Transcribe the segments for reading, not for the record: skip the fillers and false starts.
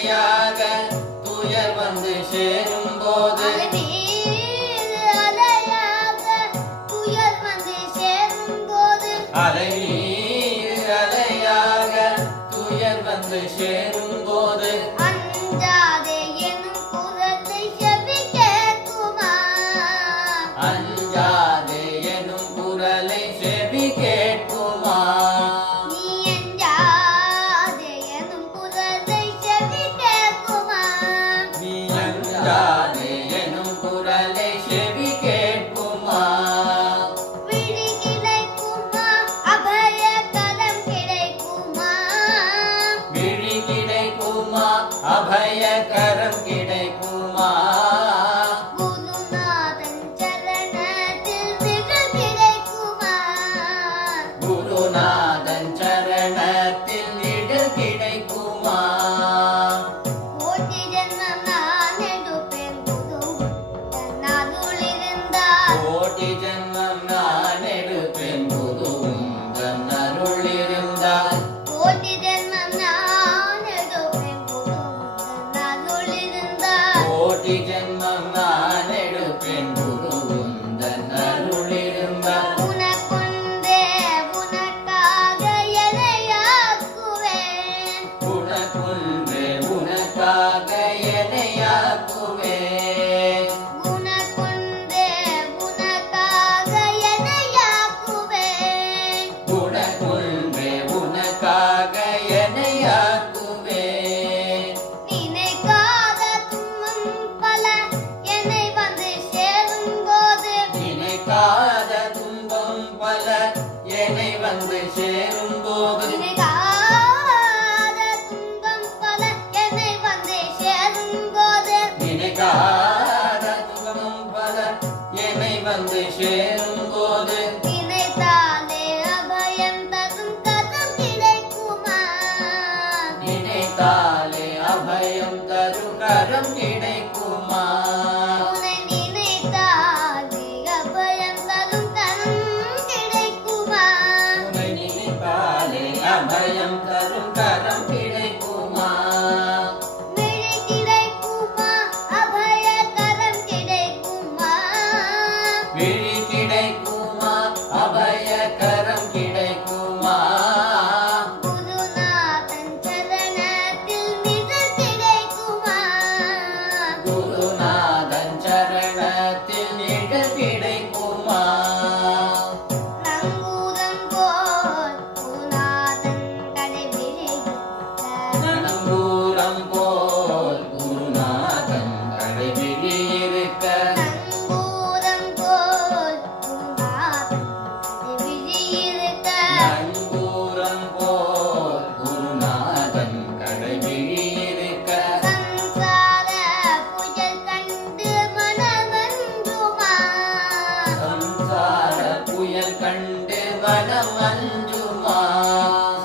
அலையாக துயர் வந்து சேரும் போது அலை அலையாக துயர் வந்து சேரும் போது அஞ்சாதே எனும் குரலை செவி கேட்குமா அஞ்சாதே எனும் குரலை செவி கேட்குமா நீ அஞ்சாதே எனும் குரலை செவி கேட்குமா நீ அஞ்சாதே எனும் குரலை செவி கேட்குமா விழி கிடைக்குமா அபய கரம் கிடைக்குமா விழி கிடைக்குமா அபய கரம் கிடைக்குமா குருநாதன் சரணத்தில் நிழல் கிடைக்குமா குருநாதன் சரணத்தில் நிழல் கிடைக்குமா கோடி ஜென்மம் நான் எடுப்பேன் குரு அருள் இருந்தால் கோடி ஜென்மம் நான் எடுப்பேன் குருவும் தன் அருள் இருந்தால் கோடி ஜென்மம் நான் எடுப்பேன் குரு அருள் இருந்தால் கோடி ஜென்மம் நான் எடுப்பேன் குருவும் தன் அருள் இருந்தால் உனக்குண்டே உனக்காக எனையாக்குவேன் உனக்குன்றே உனக்காக எனையாக்குவேன் உனக்குண்டே உனக்காக எனையாக்குவேன் உனக்குன்றே உனக்காக எனையாக்குவேன் நினைக்காத துன்பம் பல என்னை வந்து சேரும்போது நினைக்காத துன்பம் பல என்னை வந்து சேரும் போது நினைக்காத துன்பம் பல என்னை வந்து சேரும்போது நினைக்காத துன்பம் பல என்னை வந்து சேரும் போது நினைத்தாலே அபயம் தரும் கதம் கிடைக்குமா நினைத்தாலே அபயம் தரும் கரம் கிடைக்குமா உன்னை நினைத்தாலே அபயம் தரும் கரம் கிடைக்குமா உன்னை நினைத்தாலே அபயம் தரும் கரம் கிடைக்குமா விழி கிடைக்குமா அபய கரம் கிடைக்குமா விழி கிடைக்குமா அபய கரம் கிடைக்குமா குருநாதன் சரணத்தில் நிழல் கிடைக்குமா குருநாதன் சரணத்தில் நிழல் கிடைக்குமா நங்கூரம் போல் குருநாதன் கடைபிடித்த நங்கூரம் போல் குருநாதன் கடைவிழி இருக்க நங்கூரம் போல் குருநாதன் கடைபிடித்த நங்கூரம் போல் குருநாதன் கடைவிழி இருக்க சம்சார புயல் கண்டு மனமஞ்சுமா சம்சார புயல் கண்டு மனம் அஞ்சுமா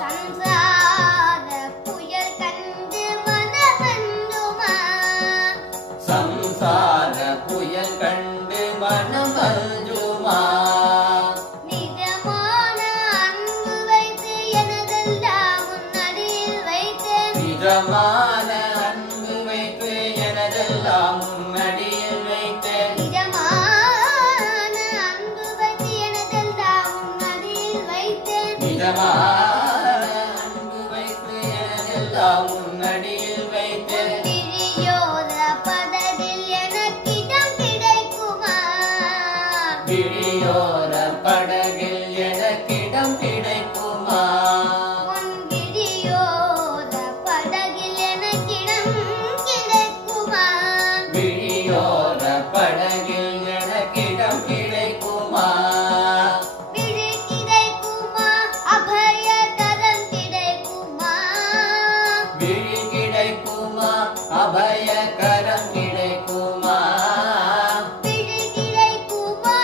சம்சார புயல் கண்டு மனமஞ்சுமா சம்சார புயல் கண்டு மனம் அஞ்சுமா நிஜமான அன்பு வைத்து எனதெல்லாம் உன்னடியில் வைத்தேன் நிஜமான அன்பு வைத்து எனதெல்லாம் முன்னடியில் வைத்தேன் நிஜமான அன்பு வைத்து எனதெல்லாம் உன்னடியில் வைத்தேன் நிஜமான அன்பு வைத்து எனதெல்லாம் முன்னடியில் வைத்தேன் விழியோர படகில் எனக்கிடம் கிடைக்குமா விழியோர படகில் எனக்கிடம் கிடைக்குமா உன் விழியோர படகில் எனக்கிடம் கிடைக்குமா விழியோர படகில் எனக்கிடம் கிடைக்குமா விழி கிடைக்குமா அபய கரம் கிடைக்குமா விழி கிடைக்குமா அபய கரம் கிடைக்குமா விழி கிடைக்குமா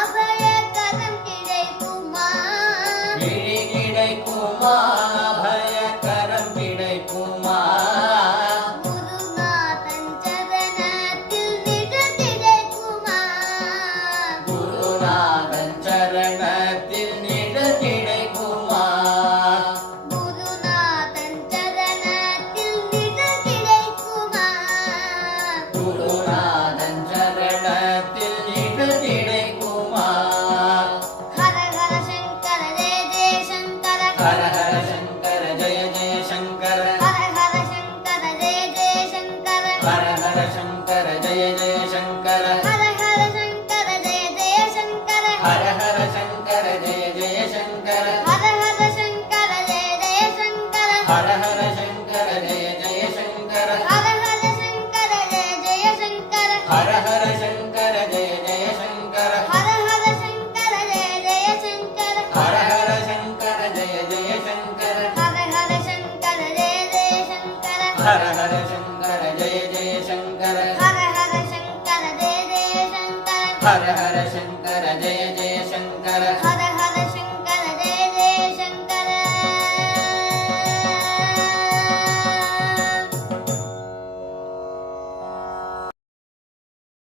அபய கரம் கிடைக்குமா விழி கிடைக்குமா அபய கரம் கிடைக்குமா குருநாதன் சரணத்தில் நிழல் கிடைக்குமா குருநாதன் சரணத்தில் நிழல் கிடைக்குமா குருநாதன் சரணத்தில் நிழல் ஹர ஹர சங்கர ஜெய ஜெய சங்கர ஹர ஹர சங்கர ஜெய ஜெய சங்கர ஹர ஹர சங்கர